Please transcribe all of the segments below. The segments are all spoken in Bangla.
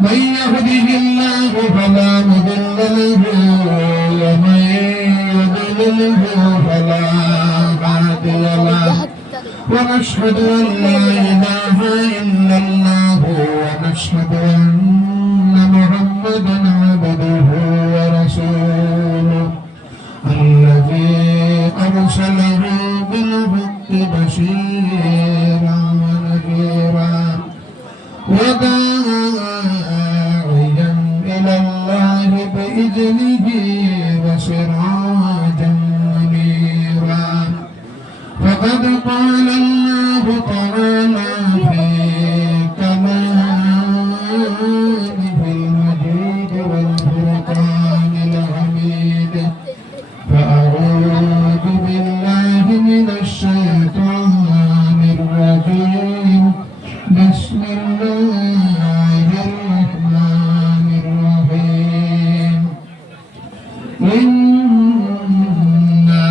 من يهده الله فلا مضل له ومن يضلله فلا هادي له ونشهد أن لا إله إلا الله ونشهد أن محمدا عبده ورسوله الذي أرسله بالحق بشيرا ونذيرا وداعيا إلى الله بإذنه وسراجا منيرا فقد قال الله تعالى في كلامه المجيد والفرقان الحميد فأعوذ بالله من الشيطان الرجيم بسم الله الرحمن الرحيم إنا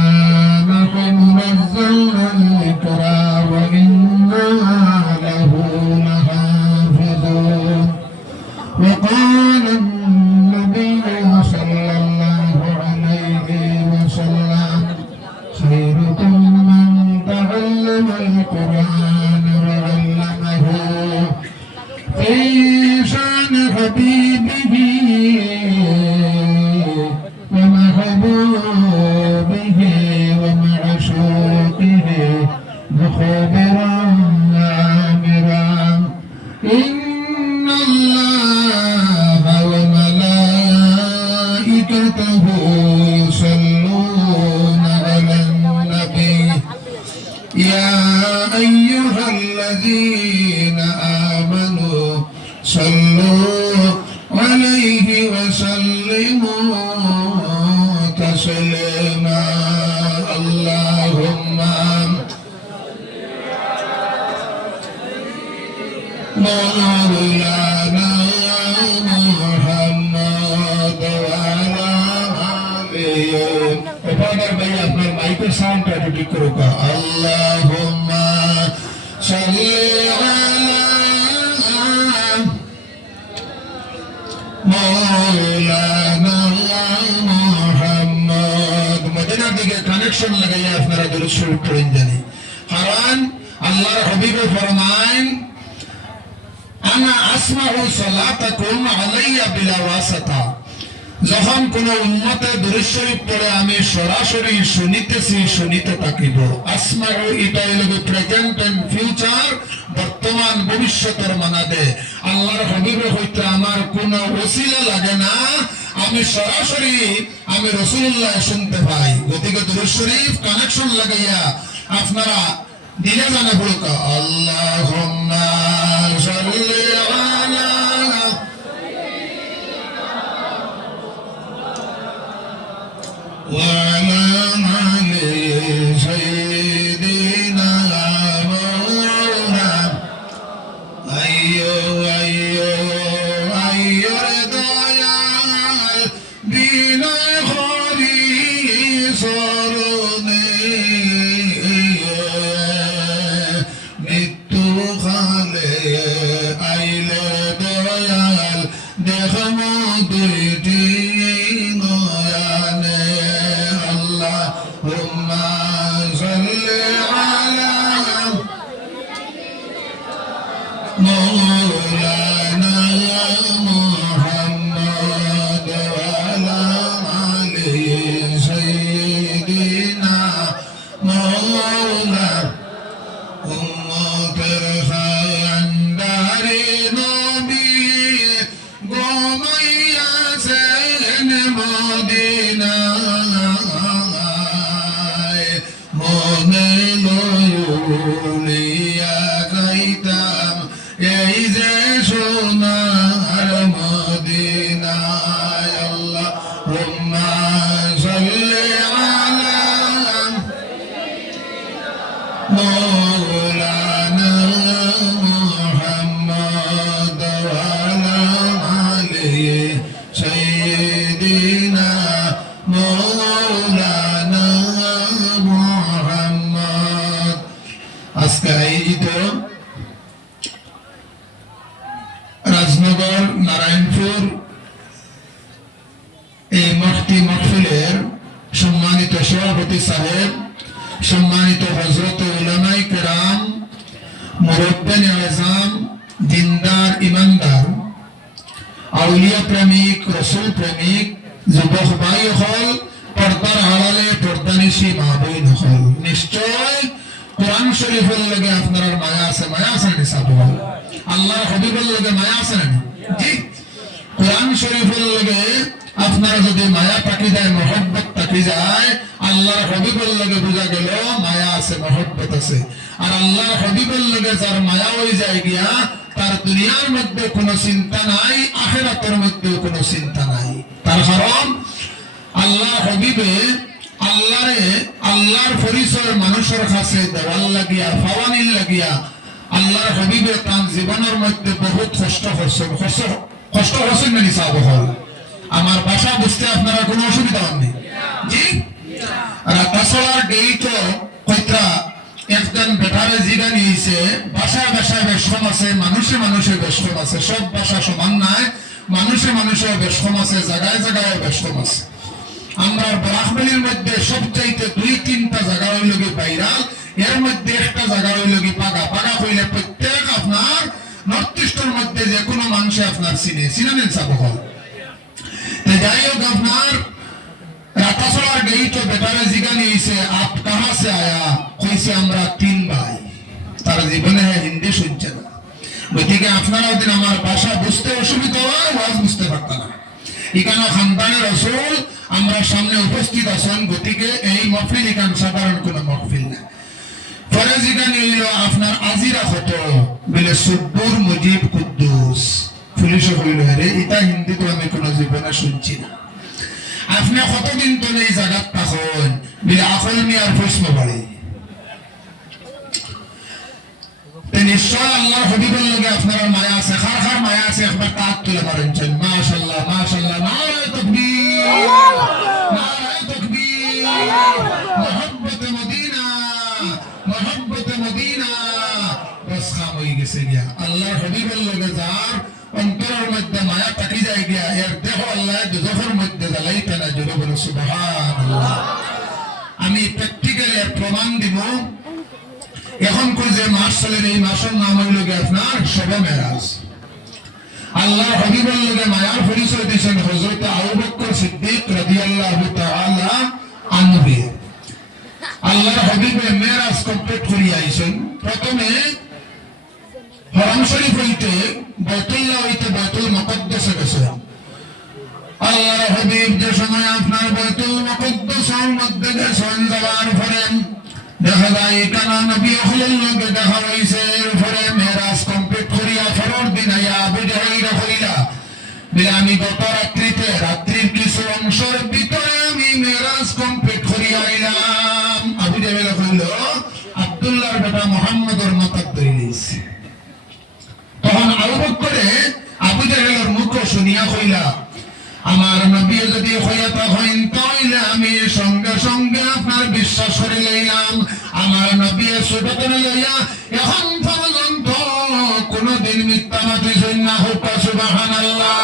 نحن نزلنا الذكر وإنا له لحافظون وقال النبي صلى الله عليه وسلم خيركم من تعلم القرآن وعلمه في شان حبيبه ومحبوبه ومعشوقه مخبرا عامرا إن الله وملائكته يصلون على النبي يا أيها الذين آمنوا صلوا عليه وسلموا تسليما اللهم مولانا محمد وعلى آله وبارك भाई अपना माइक साउंड का ठीक करो का اللهم صل على مولانا محمد मदीना दिखे कनेक्शन लगाया अपना दुरूद शरीफ पढ़ें जाने हरान अल्लाह हबीब फरमाएं আনা আসমাউ সালাতাকুম আলাইয়া বিলা ওয়াসাতা যখন কোন উম্মতে দুরূদ শরীফ পড়ে আমি সরাসরি শুনিতে থাকিব আসমাউ এটা হলো প্রেজেন্ট এন্ড ফিউচার বর্তমান ভবিষ্যতের মানাদে আল্লাহর হাবিবের হইতে আমার কোন ওসিলা লাগে না আমি সরাসরি আমি রাসূলুল্লাহ শুনতে পাই গতিকে দুরূদ শরীফ কানেকশন লাগাইয়া আপনারা দিলে জানা বলুক আল্লাহুম্মা সাল্লি আলা ওয়া আলা আলি সাইয়্যিদিনা মাওলানা আইয়ো আইয়ো আইয়ো দয়াল বিনা হরি সরণে আইলে দয়াল দেখামো দুইটি নয়ানে আল্লাহুম্মা সাল্লি আলা মাওলানা মুহাম্মদ ওয়া আলা আলি সাইয়্যিদিনা মাওলানা উম্মতের খান্দারে নবী গোমাইয়াছেন মদিনায় সম্মানিত সভাপতি সাহেব, সম্মানিত হযরত উলামায়ে কেরাম, মুরব্বিয়ান আযম, দিনদার ইমানদার, আউলিয়া প্রেমিক, রাসূল প্রেমিক যুবক ভাই হল, পর্দার আড়ালে পর্দানিশী মা বোন হল, নিশ্চয় কোরআন শরীফের লগে আপনার মায়া আছে, মায়া আছে না সাবু হল? আল্লাহর হাবিবের লগে মায়া আছে না? জি, কোরআন শরীফের লগে আপনারা যদি মায়া পাকি যায়, মহব্বত পাকি যায়, আল্লাহর হাবিবের লগে বোঝা গেল মায়া আছে, মহব্বত আছে। আর আল্লাহর হাবিবের লগে যার মায়া হয়ে যায় গিয়া, তার দুনিয়ার মধ্যে কোনো চিন্তা নাই, আখিরাতের মধ্যে কোনো চিন্তা নাই। তার কারণ আল্লাহর হাবিবে আল্লাহর পরিচয় মানুষের কাছে দেওয়ার লাগিয়া, ফাওয়ানির লাগিয়া আল্লাহর হাবিবে তার জীবনের মধ্যে বহুত কষ্ট করছেন না নিসাব হল। আমার ভাষা বুঝতে আপনারা কোনো অসুবিধা হননি? জি, রাতাসলার গেইটো কইত্রা একজন বেটারে জিগা নিয়েছে, ভাষায় ভাষায় বেশকম আছে, মানুষে মানুষে বেশকম আছে, সব ভাষা সমান নাই, মানুষে মানুষে বেশকম আছে, জায়গায় জায়গায় বেশকম আছে। আমরা বরাকবালির মধ্যে সবচাইতে 2-3টা জায়গা হইল কি ভাইরাল, এর মধ্যে একটা জায়গা হইল কি পাগা। পাগা হইলে প্রত্যেক আপনার নর্থ ইস্টের মধ্যে যে কোনো মানুষে আপনার চিনেন সাবো হল। যাই হোক, আপনার রাতাসলার গেইটো বেটারে জিগা নিয়েছে, আপ কাহা সে আয়া? কইছে আমরা 3 ভাই। তার জীবনে হিন্দি শুনছে না, গতিকে আপনারা ওদিন আমার ভাষা বুঝতে অসুবিধা হয়, ওয়াজ বুঝতে পারত না। এখানে খানদানের রাসূল আমরা সামনে উপস্থিত আছেন, গতিকে এই মহফিল এখান সাধারণ কোনো মহফিল না। পরে জিগা নিল আপনার আজিরা কত বলে সুব্বুর মুজিব কুদ্দুস। পুলিশে হইল রে, এটা হিন্দি তো আমি কোনো জীবনে শুনছি না। আপনি কতদিন তো এই জায়গা তখন বলে আকল মিয়ার প্রশ্ন বাড়ে। নিশ্চয় আল্লাহর হাবিবের লগে আপনার মায়া আছে, খার মায়া আছে, একবার তাক তুলে পারেন। মাশাআল্লাহ মাশাআল্লাহ, নারে তাকবীর, নারে তাকবীর, মুহাব্বতে মদিনা, মুহাব্বতে মদিনা। বস খাম হয়ে গেছে গিয়া আল্লাহর হাবিবের লগে যার অন্তরের মধ্যে মায়া পাকি যায় গিয়া, এর দেহ আল্লাহ দুজখের মধ্যে জ্বালাইতে না। জোরে বলো সুবহানাল্লাহ। আমি প্র্যাকটিক্যালি এর প্রমাণ দিব। এখন যে মাস চলেন, এই মাসের নাম হইল আপনার শবে মেরাজ। আল্লাহর হাবিবের লগে মায়ার পরিচয় দিয়েছেন হযরত আবু বকর সিদ্দিক রাদিয়াল্লাহু তাআলা আনহু। আল্লাহর হাবিবে মেরাজ কমপ্লিট করিয়া আইছেন। প্রথমে হরম শরীফ হইতে, বাইতুল্লাহ হইতে বাইতুল মুকদ্দাসে গেছেন। আল্লাহর হাবিব যে সময় আপনার বাইতুল মুকদ্দাসের মধ্যে গেছেন, যাওয়ার পরে দেখা যায় কানা নবী হলের লগে দেখা হইছে। এরপরে মেরাজ কমপ্লিট করিয়া পরের দিন আইয়া আবু জাহেল হইলা বলে আমি গত রাত্রির কিছু অংশের ভিতরে আমি মেরাজ কমপ্লিট করিয়া আইলাম। আবু জাহেল হইল আব্দুল্লাহর বেটা মুহাম্মদের মাথার ধরে নিয়েছে। তখন আবু বকরে আবু জাহেলের মুখ শুনিয়া হইলা, আমার নবী যদি হইয়া তখন তাইলে আমি সঙ্গে সঙ্গে আপনার বিশ্বাস করে লইলাম। আমার নবী সুবত লইয়া এখন পর্যন্ত কোনদিন মিথ্যা মাটি না হোক। সুবহানাল্লাহ।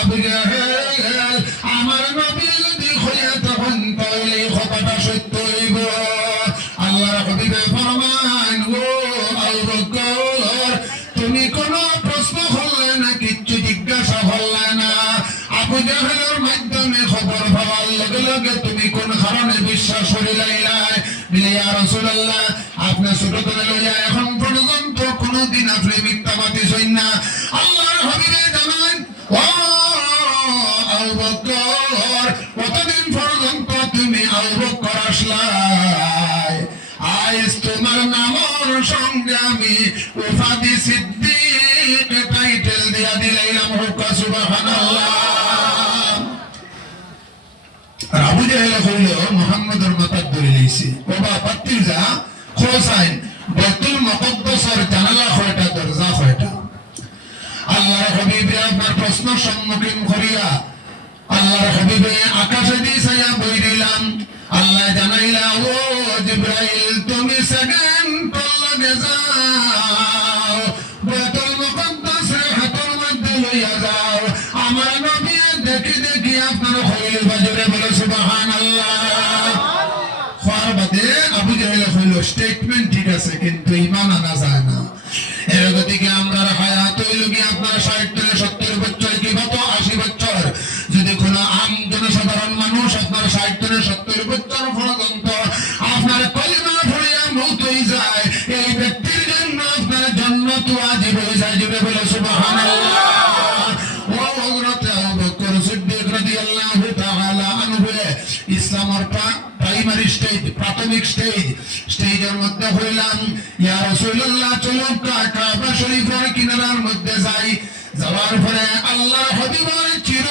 আবু জাহেল আমার নবী যদি হইয়া তখন তাইলে কথাটা সত্য হইব। আল্লাহর হাবিবে ফরমান, ও আবু বকর তুমি কোন প্রশ্ন করলে না, কিচ্ছু জিজ্ঞাসা করলে না। আবু জাহেলের মাধ্যমে খবর পাওয়ার লগে লগে তুমি কোন কারণে বিশ্বাস করিলাইলাই? বলে ইয়া রাসূলুল্লাহ, আপনি ছোট লইয়া এখন পর্যন্ত কোনদিন আপনি মিথ্যা মাতিছেন না। আল্লাহর হাবিবে জানান, ও আবু বকর কতদিন পর্যন্ত তুমি আবু বকর আসলাই? আজ তোমার নামের সঙ্গে আমি উপাধি সিদ্দিক টাইটেল দিয়া দিলাম। সুবহানাল্লাহ। আবু জাহেল কইল মুহাম্মদের মাথা ধরে লইছে। বাবা বাতিজা খোসাইন বাইতুল মুকদ্দাসের জানালা কয়টা, দরজা কয়টা? আল্লাহর হাবিবে আপনার প্রশ্ন সম্মুখীন করিয়া আল্লাহর হাবিবে আকাশে দিছায়া বই দিলাম। আল্লাহ জানাইলা, ও জিবরাইল তুমি সেকেন্ড লাগে যাও, বাইতুল মুকদ্দাসের হাতের মধ্যে লইয়া যাও। আমার নবী দেখি দেখি আপনার হইল বাজরে বলে সুবহানাল্লাহ। স্টেটমেন্ট ঠিক আছে, কিন্তু ঈমান আনা যায় না। এর গতিকে আমরা হায়াত হইল কি আপনার 60 থেকে 70 বছর, কি কত 80 বছর, যদি কোনো আম জনসাধারণ মানুষ আপনার 60 থেকে 70 বছর পর্যন্ত আপনার কলিমা পড়িয়া মওত হয়ে যায়, এই ব্যক্তির জন্য আপনার জান্নাত ওয়াজিব হয়ে যায়। জুড়ে বলে সুবহানাল্লাহ। ও হযরত আবু বকর সিদ্দিক রাদিয়াল্লাহু তাআলা আনহু ইসলামের প্রাইমারি স্টেজ, প্রাথমিক স্টেজের মধ্যে হইলাম, ইয়া রাসূলুল্লাহ চলো কাবা শরীফের কিনারার মধ্যে যাই। যাওয়ার পরে আল্লাহ হাবিবের চির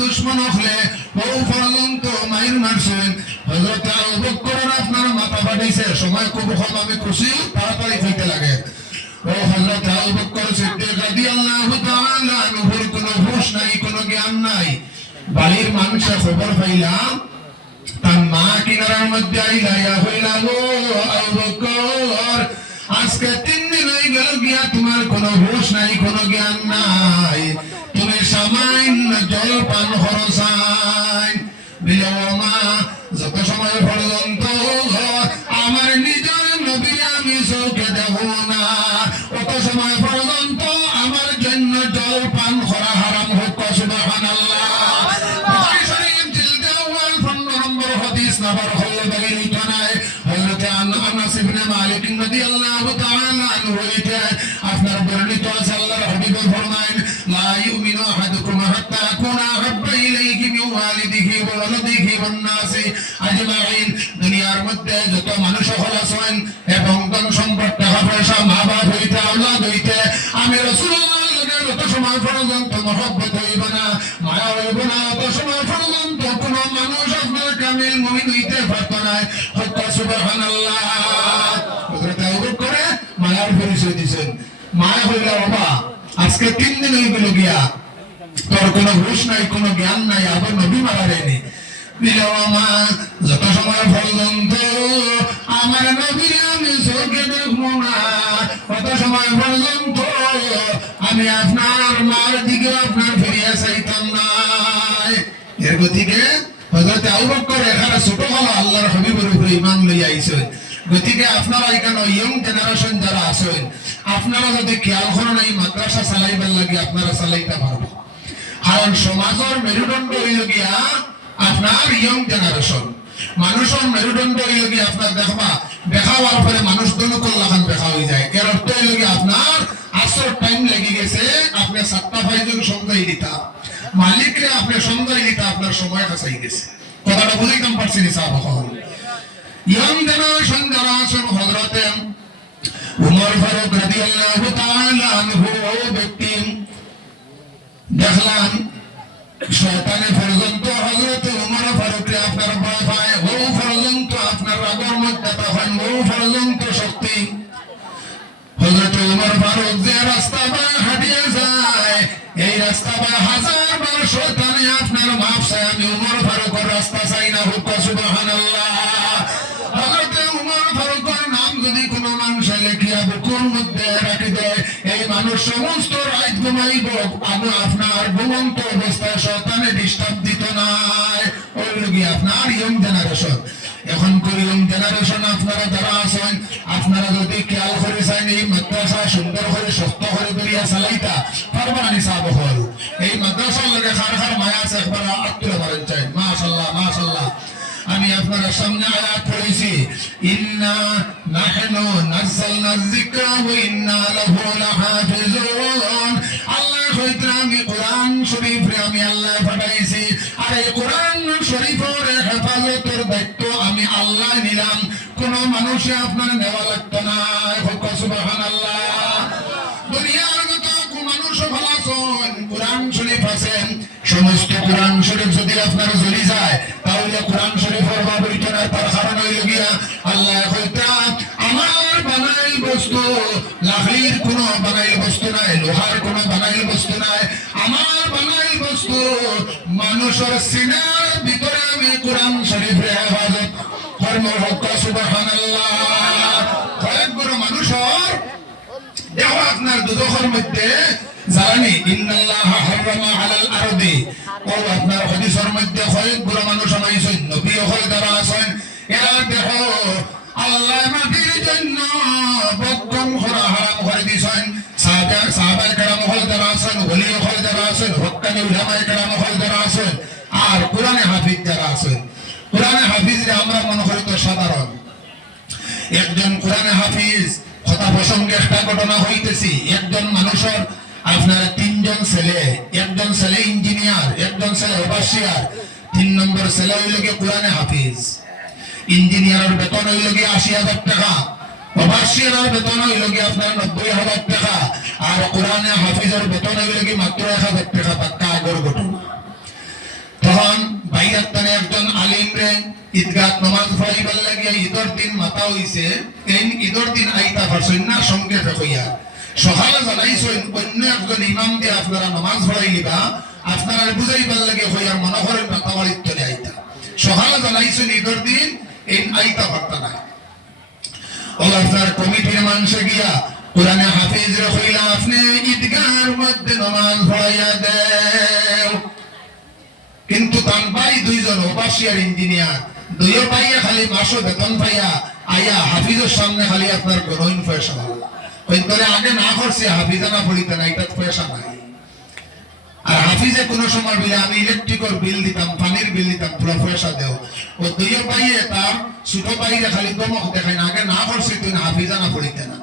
দুশমন হলে ও পর্যন্ত মাইর মারছেন। হযরত আবু বকর আপনার মাথা ফাটাইছে, সময় খুব কম, আমি খুশি তাড়াতাড়ি ফিরতে লাগে। ও হযরত আবু বকর সিদ্দিক রাদিয়াল্লাহু তাআলা আনহুর কোনো হুঁশ নাই, কোনো জ্ঞান নাই। বাড়ির মানুষের খবর পাইলাম, তার মা কিনারার মধ্যে আইলা, ইয়া হইলা গো আবু বকর, আজকে 3 দিন হয়ে গেল গিয়া তোমার কোনো হুঁশ নাই, কোনো জ্ঞান নাই, তুমি সামান্য জল পান খরচাই বিলো মা, যত সময় পর্যন্ত আমার নিজের নবী আমি চোখে দেব না, অত সময় পর্যন্ত আমার জন্য জল পান করা হারাম হোক। সুবহানাল্লাহ। বুখারী শরীফ জিলদ আউয়াল 15 নম্বর হাদিস নাম্বার হলো বাগিনী থানায় হযরত আনাস ইবনে মালিক রাদিয়াল্লাহু তাআলা আনহু হইতে আপনার বর্ণিত আছে, আল্লাহর হাবিব ফরমায়েন, লা ইউমিনু আহাদুকুম হাত্তা আকুনা হাব্বা ইলাইহি মিন ওয়ালিদিহি ওয়া ওয়ালাদিহি ওয়ান নাসি আজমাইন। দুনিয়ার মধ্যে যত মানুষ হল আছেন এবং ধন সম্পদ টাকা পয়সা মা বাপ হইতে আওলাদ হইতে আমি রাসূলুল্লাহ যত সময় পর্যন্ত মহব্বত হইব না, মায়া হইব না, তত সময় পর্যন্ত কোন মানুষ আপনার কামিল মুমিন হইতে পারত না। সুবহানাল্লাহ। হযরত আবু বকর মায়ার পরিচয় দিয়েছেন। মায়া হইলা, বাবা আজকে 3 দিন হয়ে গেল গিয়া তোর কোনো হুঁশ নাই, কোনো জ্ঞান নাই, আবার নবী মারা যায়নি। মা যত সময় পর্যন্ত আমার নবী আমি চোখে দেখবো না, কত সময় পর্যন্ত আমি আপনার মার দিকে আপনার ফিরিয়ে চাইতাম না। এর গতিকে হযরত আবু বকর এখানে ছোট হলো আল্লাহর হাবিবের উপরে ঈমান লইয়া আইছেন। গতিকে আপনারা এখানে ইয়ং জেনারেশন যারা আছেন, আপনারা যদি খেয়াল করেন এই মাদ্রাসা চালাইবার লাগে আপনারা চালাইতে পারবো, কারণ সমাজের মেরুদণ্ড হইল গিয়া আপনার ইয়ং জেনারেশন। মানুষের মেরুদণ্ড হইল গিয়া আপনার দেখবা দেখা হওয়ার পরে মানুষ দনুকল লাগান দেখা হয়ে যায়। এর অর্থ হইল গিয়া আপনার আসর টাইম লেগে গেছে, আপনি 7টা 5 জন সন্ধ্যায় দিতা, মালিকরে আপনি সন্ধ্যায় দিতা, আপনার সময় কাছাই গেছে। কথাটা বুঝাইতাম পারছি না সাহাবা। ইয়ং জেনারেশন যারা আছেন, হযরত উমর ফারুক রাদিয়াল্লাহু তাআলা আনহু ও ব্যক্তি দেখলাম শয়তানে পর্যন্ত হযরত উমর ফারুককে আপনার ভয় পায়, ও পর্যন্ত আপনার রাগের মধ্যে তখন ও পর্যন্ত শক্তি। হযরত উমর ফারুক যে রাস্তা পায় হাঁটিয়ে যায়, এই রাস্তা পায় 1000 বার শয়তানে আপনার মাফ চায়, আমি উমর ফারুকের রাস্তা চাই না। হুক সুবহানাল্লাহ। হযরত উমর ফারুকের নাম যদি কোনো মানুষ লেখিয়া বুকুর মধ্যে রাখি দেয়, এই মানুষ সমস্ত রাত ঘুমাইব, আমি আপনার ঘুমন্ত অবস্থায় শয়তানে ডিস্টার্ব দিত নাই। ওই লোকই আপনার ইয়ং জেনারেশন। এখন করে ইয়ং জেনারেশন আপনারা যারা আছেন, আপনারা যদি খেয়াল করে চান এই মাদ্রাসা সুন্দর করে শক্ত করে দরিয়া চালাইতা পারবা না। সাব হল এই মাদ্রাসার লাগে খার খার মায়া আছে, একবার আত্মীয় পারেন চাই। মাশাআল্লাহ মাশাআল্লাহ। আমি আপনার সামনে আয়াত পড়েছি, ইন্না নাহনু নাযালনা যিকরা ওয়া ইন্না লাহু লাহাফিজুন। আল্লাহ কইতে আমি কোরআন শরীফ রে আমি আল্লাহ পাঠাইছি, আর এই কোরআন শরীফের হেফাজতের দায়িত্ব আমি আল্লাহ নিলাম, কোন মানুষে আপনার নেওয়া লাগতো না। সুবহানাল্লাহ। দুনিয়ার যত মানুষ ভালো আছেন, কোরআন শরীফ আছেন, সমস্ত কোরআন শরীফ যদি আপনার জ্বলি যায় তাহলে কোরআন শরীফের বাবরিত না। তার কারণ হইল গিয়া আল্লাহ কইতা আমার বানাইল বস্তু, লাকড়ির কোনো বানাইল বস্তু নাই, লোহার কোনো বানাইল বস্তু নাই, আমার বানাইল বস্তু মানুষের সিনার ভিতরে আমি কোরআন শরীফের হেফাজত কর্ম হক। সুবহানাল্লাহ। কয়েক বড় মানুষের দেহ আপনার দুদখের মধ্যে জানি ইন্নাল্লাহা হারামা আলাল আরদি, ও আপনার হাদিসের মধ্যে কয়েক বড় মানুষ আইছেন, নবী হল যারা আছেন, এরা দেহ আল্লাহ মাটির জন্য বদকম করা হারাম করে দিয়েছেন। সাহাবায়ে কেরাম হল যারা আছেন, ওলি হল যারা আছেন, হক্কানি উলামায়ে কেরাম হল যারা আছেন, আর কোরআনে হাফিজ যারা আছেন। কোরআনে হাফিজরে আমরা মনে করি তো সাধারণ একজন কোরআনে হাফিজ। কথা প্রসঙ্গে একটা ঘটনা হইতেছি। একজন মানুষের আপনার তিনজন ছেলে, একজন ছেলে ইঞ্জিনিয়ার, একজন ছেলে ওভারসিয়ার, 3 নম্বর ছেলে হইল গিয়ে কোরআনে হাফিজ। ইঞ্জিনিয়ারের বেতন হইল গিয়ে 80,000 টাকা, ওভারসিয়ারের বেতন হইল গিয়ে আপনার 90,000 টাকা, আর কোরআনে হাফিজের বেতন হইল গিয়ে মাত্র 1,000 টাকা। পাক্কা আগর ঘটনা। তখন বাইরের টানে একজন আলিম রে ঈদগাহ নামাজ পড়াইবার লাগিয়া ঈদের দিন মাথা হইছে। এই ঈদের দিন আইতা পারছেন না, সংক্ষেপে কইয়া সকালে জানাইছেন অন্য একজন ইমাম দিয়ে আপনারা নামাজ পড়াইলিবা, আপনারা বুঝাইবার লাগে হইয়া মনে করেন মাথা বাড়ির তলে আইতা। সকালে জানাইছেন ঈদের দিন এই আইতা পারতা না। আপনার কমিটির মানুষে গিয়া কোরআনে হাফিজ রে কইলা আপনি ঈদগাহের মধ্যে নামাজ পড়াইয়া দেও। কিন্তু তান ভাই দুইজন ওভারসিয়ার ইঞ্জিনিয়ার, দুইও পাইয়া খালি মাসো বেতন পাইয়া আইয়া হাফিজের সামনে খালি আপনার গ্রহণ পয়সা করে আগে না করছে হাফিজানা পড়িতে না, এটা পয়সা নাই। আর হাফিজে কোনো সময় বলে আমি ইলেকট্রিকের বিল দিতাম, পানির বিল দিতাম, পুরো পয়সা দেও। ও দুইও পাইয়ে তার ছোট পাইয়ে খালি দমক দেখায় না, আগে না করছে তুই হাফিজানা পড়িতে না।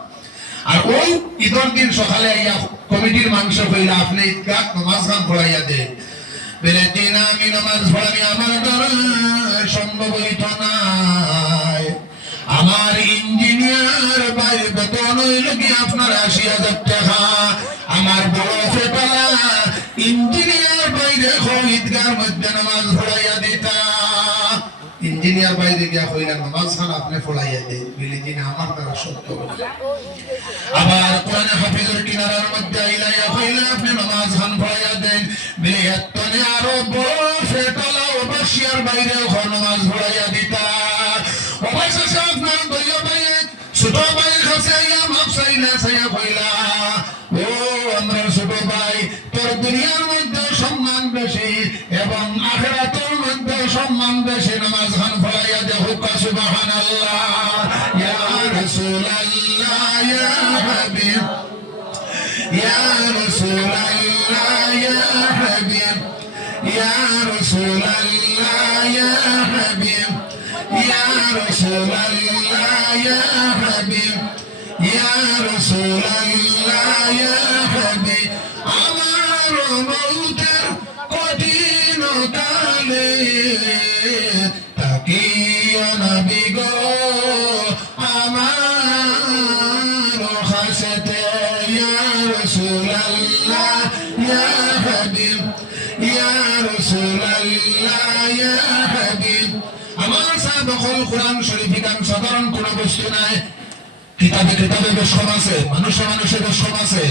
আর ওই ঈদের দিন সকালে আইয়া কমিটির মানুষ কইলা আপনি ঈদগাহ নামাজ গান পড়াইয়া দেন। বেলেদিন আমি নামাজ পড়ানি আমার দ্বারা সম্ভব হইত নাই। আমার ইঞ্জিনিয়ার বাইরে বেতন হইল কি আপনার 80,000 টাকা। আমার বড় ফেটালা ইঞ্জিনিয়ার বাইরে ঈদগার মধ্যে নামাজ পড়াইয়া দিতা। ইঞ্জিনিয়ার বাইরে গিয়া কইলা নামাজ খান আপনি পড়াইয়া দেন। বেলেদিন আমার দ্বারা সত্য। আবার কোরআনে হাফিজের কিনারার মধ্যে আইলাইয়া কইলা আপনি নামাজ খান পড়াইয়া দেন। বেলে এতনে আরো বড় ফেটালা ওভারসিয়ার বাইরে নামাজ পড়াইয়া দিতা। অবশেষে আপনার দলীয় ভাইয়ে ছোট ভাইয়ের কাছে আইয়া মাপ চাইলা, চাইয়া কইলা ও আমার ছোট ভাই, তোর দুনিয়ার মধ্যে সম্মান বেশি এবং আখিরাতের মধ্যে সম্মান বেশি। নামাজ খান পড়াইয়া দে। হুক্কা সুবহানাল্লাহ। ইয়া রাসূলুল্লাহ ইয়া হাবিব, ইয়া রাসূলুল্লাহ ইয়া হাবিব, ইয়া রাসূলুল্লাহ ইয়া হাবিব, ইয়া রাসূলুল্লাহ ইয়া হাবিব, ইয়া রাসূলুল্লাহ ইয়া হাবিব। আমার মৌতের কঠিন কালে তাকিয়া নবী গো আমার হাসতে। ইয়া রাসূলুল্লাহ ইয়া হাবিব, ইয়া রাসূলুল্লাহ ইয়া হাবিব। আমার সাহাবায়ে কোরআন শরীফ গান সাধারণ কোনো বস্তু নাই। কিতাবে কিতাবে বেশম আছে, মানুষে মানুষে বেশম আছে।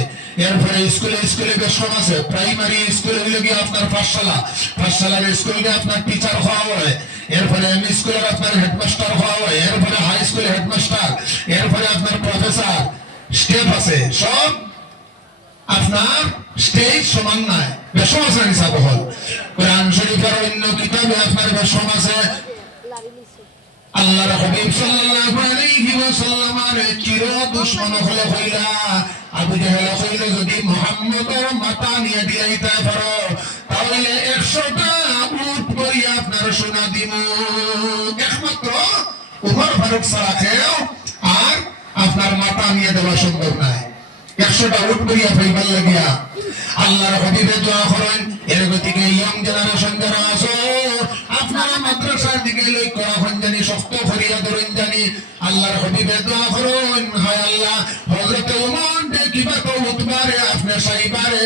এরপরে স্কুলে স্কুলে বেশম আছে। প্রাইমারি স্কুলে হইলে গিয়ে আপনার পাঠশালা, পাঠশালার স্কুলে গিয়ে আপনার টিচার হওয়া হয়। এরপরে এমই স্কুলে আপনার হেডমাস্টার হওয়া হয়। এরপরে হাই স্কুলে হেডমাস্টার, এরপরে আপনার প্রফেসর। স্টেপ আছে, সব আপনার স্টেজ সমান নাই, বেশম আছে হিসাব হল। কোরআন শরীফের অন্য কিতাবে আপনার বেশম আছে। আল্লাহর হাবিব সাল্লাল্লাহু আলাইহি ওয়াসাল্লামের চির দুশমন হলে কইলা আবু জাহেল কইলা যদি মুহাম্মদের মাথা নিয়ে দিয়াইতে পারো তাহলে 100টা উট করিয়া আপনার সোনা দিমু। একমাত্র ওমর ফারুক ছাড়া কেউ আর আপনার মাথা নিয়ে দেওয়া সম্ভব নাই। 100টা উট করিয়া পাইবার লাগিয়া আল্লাহর হাবিবে দোয়া করেন। এর গতিকে ইয়ং জেনারেশন যারা আছো আপনারা মাদ্রাসার দিকে লক্ষ্য রাখুন জানি, শক্ত করিয়া ধরুন জানি। আল্লাহর হাবিবে দোয়া করুন, হায় আল্লাহ হযরত ওমর দেখিবা তো উতবারে আপনি সাইবারে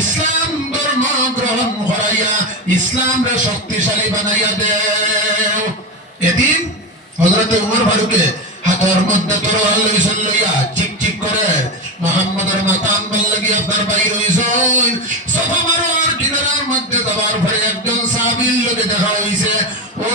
ইসলাম ধর্ম গ্রহণ করাইয়া ইসলামরে শক্তিশালী বানাইয়া দেও। এদিন হযরত ওমর ফারুকে হাতের মধ্যে তরোয়াল লইয়া চিক চিক করে মুহাম্মদের মাথা আনবার লাগি আপনার বাইর হইছেন। সাফা মারোয়ার কিনারার মধ্যে যাবার পরে একজন সাহাবীর লোকে দেখা হইছে। ও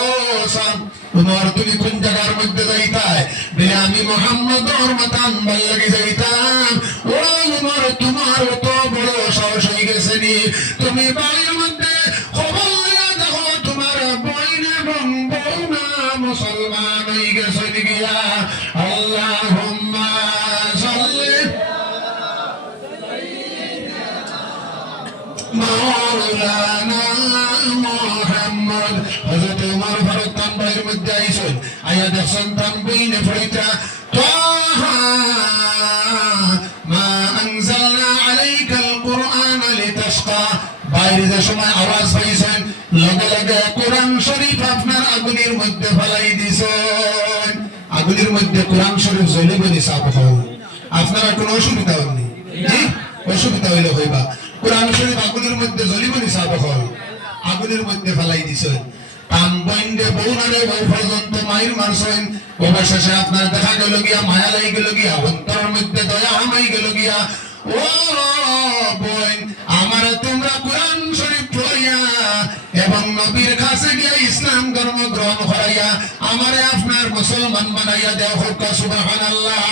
সাম ওমর তুমি কোন জায়গার মধ্যে যাইতাই? বলে আমি মুহাম্মদের মাথা আনবার লাগি যাইতাম। ও ওমর তোমার তো বড় সাহস হয়ে গেছে নি, তুমি বাড়ির মধ্যে খবর লইয়া দেখো তোমার বইন এবং বউনা মুসলমান হয়ে গেছে গিয়া। আল্লাহ আল্লাহুম্মা সাল্লি মাওলানা মুহাম্মদ। হযরত ওমর ফারুক তানবীর মধ্যে আইছেন, আয়া দেখছেন তানবীনে ফরিতা তাহা মা আনজালনা আলাইকাল কুরআনা লিতাশকা। বাইরে যে সময় আওয়াজ পাইছেন, লগে লগে কোরআন শরীফ আপনার আগুনের মধ্যে ফেলাই দিছেন। আগুনের মধ্যে কোরআন শরীফ জ্বলে বলি সাপ খাও, আপনারা কোনো অসুবিধা হয়নি? জি, অসুবিধা হইলে হইবা। কোরআন শরীফ আগুনের মধ্যে জ্বলে বলি সাপ খাও, আগুনের মধ্যে ফেলাই দিছেন। কাম বইন্ডে বউনারে বউ পর্যন্ত মাইর মারছেন। অবশেষে আপনার দেখা গেল গিয়া, মায়া লাই গেল গিয়া, অন্তরের মধ্যে দয়া হামাই গেল গিয়া। ও বোন, আমার তোমরা কোরআন শরীফ পড়িয়া এবং নবীর কাছে গিয়া ইসলাম ধর্ম গ্রহণ করাইয়া আমারে আপনার মুসলমান বানাইয়া দেও হোক, সুবহানাল্লাহ।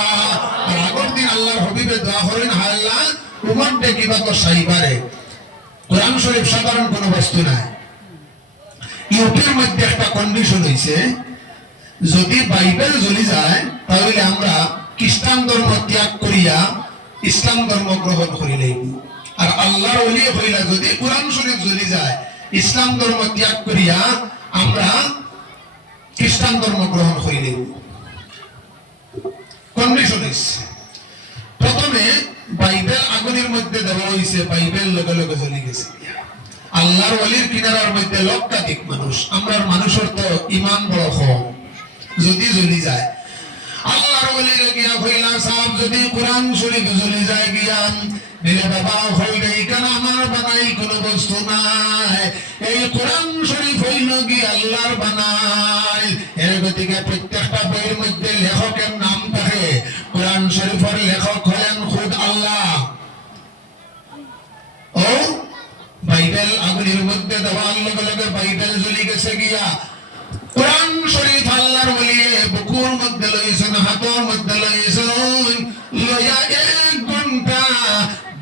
আর আগের দিন আল্লাহর হাবিবে দোয়া করেন, আল্লাহ উম্মত দেখিবা তো সাইবারে। কোরআন শরীফ সাধারণ কোনো বস্তু নাই। ইউপির মধ্যে একটা কন্ডিশন হইছে, যদি বাইবেল জ্বলি যায় তাহলে আমরা খ্রিস্টান ধর্ম ত্যাগ করিয়া ইসলাম ধর্ম গ্রহণ করিলেই। আর আল্লাহর ওলি হইলা যদি কোরআন শরীফ জ্বলি যায়, ইসলাম ধর্ম ত্যাগ করিয়া আমরা খ্রিস্টান ধর্ম গ্রহণ করিলেই। কন্ডিশন হইছে, প্রথমে বাইবেল আগুনের মধ্যে দেওয়া হইছে, বাইবেল লগে লগে জ্বলি গেছে। আল্লাহর ওলির কিনারার মধ্যে লক্ষাধিক মানুষ, আমরার মানুষের তো ইমান বড় কম, যদি জ্বলি যায়। আল্লাহর ওলির গিয়া কইলা সাহেব যদি কোরআন শরীফ জ্বলি যায় গিয়া দিলে বাবা হইলে কেন আমার বানাই কোনো বস্তু নাই, এই কোরআন শরীফ হইল গিয়ে আল্লাহর বানাই। এর গতিকে প্রত্যেকটা বইয়ের মধ্যে লেখকের নাম থাকে, কোরআন শরীফের লেখক হলেন খুদ আল্লাহ। ও বাইবেল আগুনের মধ্যে দেওয়ার লগে লগে বাইবেল জ্বলি গেছে গিয়া। কোরআন শরীফ আল্লাহর ওলিয়ে বুকুর মধ্যে লইছেন, হাতের মধ্যে লইছেন, লইয়া 1 ঘন্টা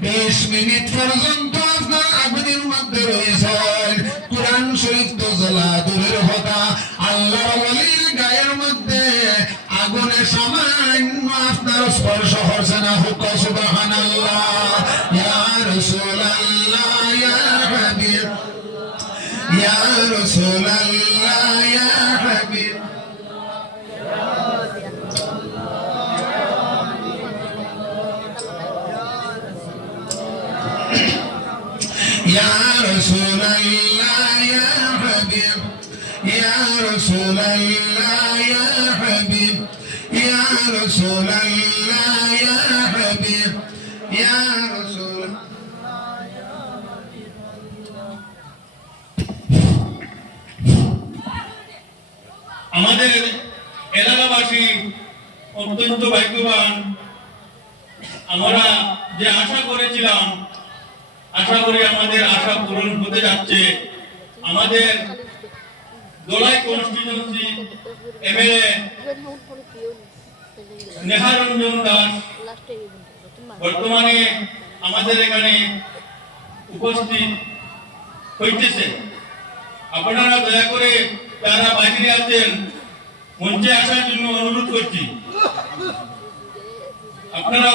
20 মিনিট পর্যন্ত আপনার আগুনের মধ্যে রয়েছেন। কোরআন শরীফ তো জ্বলা দূরের কথা, আল্লাহর ওলির গায়ের মধ্যে আগুনে সামান্য আপনার স্পর্শ হচ্ছে না, হুক সুবহানাল্লাহ। ইয়া রাসূলুল্লাহ ইয়া হাবিব ইয়া রাসূলুল্লাহ ইয়া হাবিব ইয়া রাসূলুল্লাহ ইয়া হাবিব ইয়া রাসূলুল্লাহ ইয়া হাবিব ইয়া রাসূলুল্লাহ ইয়া হাবিব ইয়া রাসূল। আমাদের এলাকাবাসী অত্যন্ত ভাগ্যবান। আমরা যে আশা করেছিলাম, আশা করি আমাদের আশা পূরণ হতে যাচ্ছে। আমাদের দোলাই কনস্টিটিউয়েন্সি এমএলএ নেহারঞ্জন দাস বর্তমানে আমাদের এখানে উপস্থিত হইতেছে। আপনারা দয়া করে যারা বাইরে আছেন মঞ্চে আসার জন্য অনুরোধ করছি। আপনারা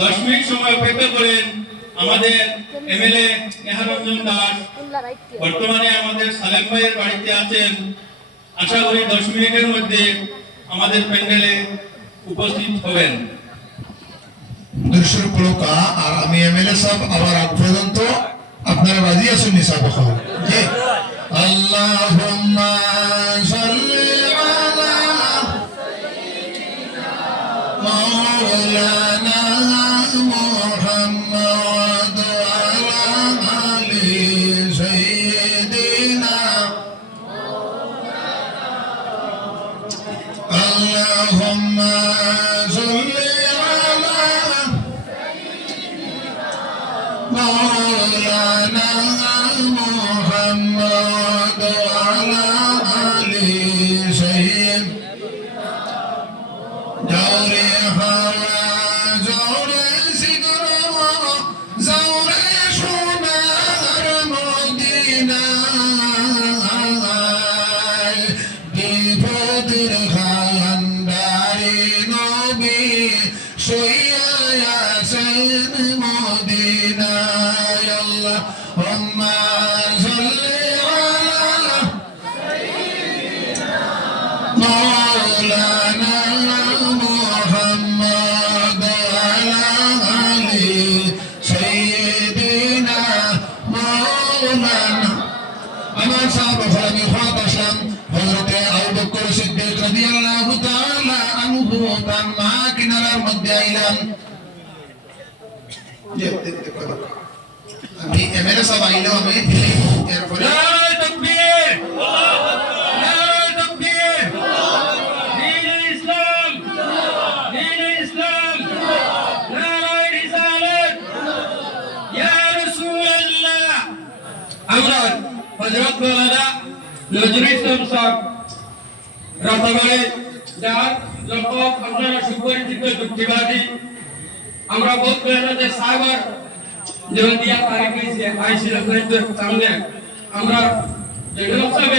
10 মিনিট সময় অপেক্ষা করেন। আমাদের এমএলএ নেহারঞ্জন দাস বর্তমানে আমাদের সালেম ভাইয়ের বাড়িতে আছেন। আশা করি 10 মিনিটের মধ্যে আমাদের প্যান্ডেলে উপস্থিত হবেন। দর্শক লোকা আর আমি এমএলএ সাহেব আবার আগ পর্যন্ত আপনারা রাজি আছেন নি সাহেব? জি। আল্লাহুম্মা সাল্লি আলা সাইয়্যিদিনা মাওলানা মুহাম্মদ ওয়া আলা আলি সাইয়্যিদিনা আল্লাহুম্মা সাল্লি আলা মাওলানা محمد وعلى آله سيدنا جوري حوا جوري سكر جوري شمار مدينة بفضل خانداري نبي شوية يا سيد مدينة يلا وما صل على مولانا محمد وعلى آل سيدنا مولانا আমার সাহাবা ফলামি খাত আসলাম হযরতে আবু বকর সিদ্দিক রাদিয়াল্লাহু তাআলা আনহু তার মা কিনারার মধ্যে আইলাম আমি এমএলএ সাহেব আইলো আমি এরপরে নারায়ে তাকবীর নারায়ে তাকবীর দ্বীনে ইসলাম নারায়ে রিসালাত ইয়া রাসূলুল্লাহ আমরা হযরত মাওলানা নজরুল ইসলাম সাহেব রাতাবাড়ি যার লকব আপনারা সুপরিচিত যুক্তিবাদী আমরা বহুত মেহনতে সাহাবার জীবন দিয়া পারি গেছি আইসির আপনাদের সামনে আমরা জেনারেল সাহেব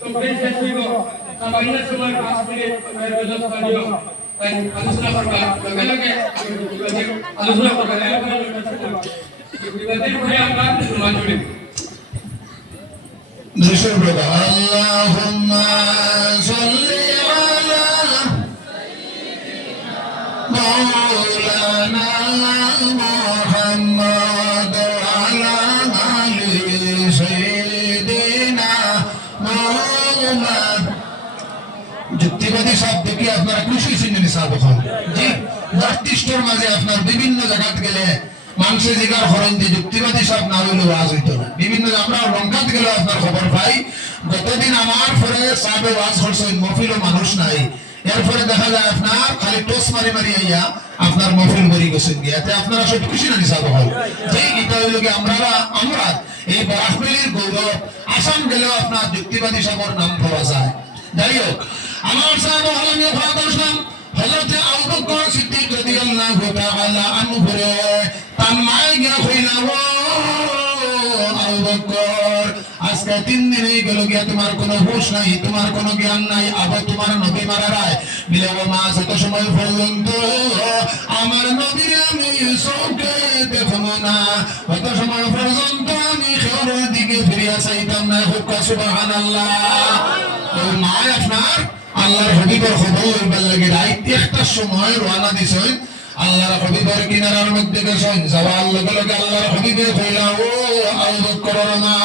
কমপ্লিট শেষ হইব সামান্য সময় 5 মিনিট ব্যবস্থা নিও তাই আলোচনা করবা লগে লগে আলোচনা করবা যুক্তিবাদীর পরে আমরা সমাজ জুড়ে نشرب اللهم صل على مولانا محمد وعلى آل سيدنا مولانا যুক্তিবাদী শব্দ কি আপনারা খুশি ছিলেন সাবখান জি জাতিষ্ঠর মাঝে আপনার বিভিন্ন জায়গাত গেলে মানুষে জিগার হরণ দিয়ে যুক্তিবাদী সব না হইলে ওয়াজ হইতো না বিভিন্ন আমরা রংকাত গেলে আপনার খবর পাই গতদিন আমার পরে সাবে ওয়াজ করছেন মহফিলও মানুষ নাই এরপরে দেখা যায় আপনার খালি টোস মারি মারি আইয়া আপনার মহফিল ভরি গেছেন গিয়াতে আপনারা সব খুশি না নিসাব হল যে এটা হইল কি আমরা এই বারাকবিলির গৌরব আসাম গেলেও আপনার যুক্তিবাদী সবর নাম পাওয়া যায় যাই হোক আমার সাহেব আলমীয় ফাদ আসলাম হযরতে আবু বকর সিদ্দিক রাদিয়াল্লাহু তাআলা আনহু তার মায়ে গিয়া কইলা ও আবু বকর আজকে 3 দিন হয়ে গেল গিয়া তোমার কোনো হুঁশ নাই তোমার কোনো জ্ঞান নাই আবার তোমার নবী মারা রায় বিলে ও মা এত সময় পর্যন্ত আমার নবীর আমি চোখে দেখব না কত সময় পর্যন্ত আমি খেয়ালের দিকে ফিরিয়া চাইতাম না হুক সুবহানাল্লাহ ও মা আপনার আল্লাহর হাবিবের খবর বল লাগে রাত 1টার সময় রওনা দিছেন আল্লাহর হাবিবের কিনারার মধ্যে গেছেন যাওয়ার লগে লগে আল্লাহর হাবিবে কইলা ও আবু বকর মা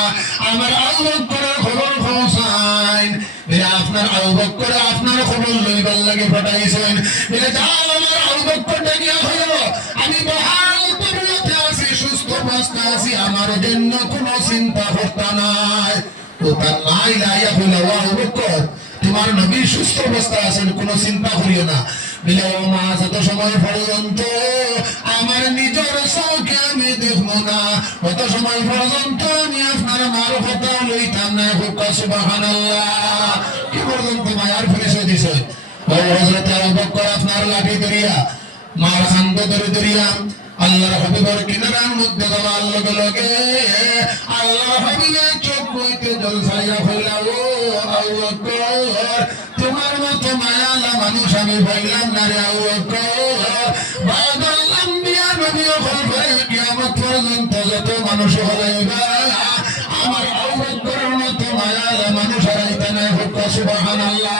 আমার আবু বকরের খবর পৌঁছাইন বলে আপনার আবু বকর আপনার খবর লইবার লাগে পাঠাইছেন বলে যাও আমার আবু বকর ডাকিয়া হইল আমি বহাল তবিয়তে আছি সুস্থ অবস্থায় আছি আমার জন্য কোনো চিন্তা করতে নাই তো তার লাই লাইয়া কইলা ও আবু বকর তোমার নবী সুস্থ অবস্থায় আছেন কোনো চিন্তা করিও না বলে ও মা যত সময় পর্যন্ত আমার নিজের চোখে আমি দেখবো না কত সময় পর্যন্ত আমি আপনার মার কথা লইতাম না হুক সুবহানাল্লাহ কি পর্যন্ত মায়ার পরিচয় দিছে ও হযরত আবু বকর আপনার লাঠি ধরিয়া মার খান্দ ধরিয়া আল্লাহর হাবিবের কিনারার মধ্যে যাওয়ার লগে লগে আল্লাহর হাবিবের চোখ হইতে জল ছাইয়া হইলা ও আবু বকর তোমার মতো মায়ালা মানুষ আমি পাইলাম না রে আবু বকর বাদাল আম্বিয়া নবী খবরে কিয়ামত পর্যন্ত যত মানুষ হলাইবা আমার আবু বকরের মতো মায়ালা মানুষ হারাইতে না হুক সুবহানাল্লাহ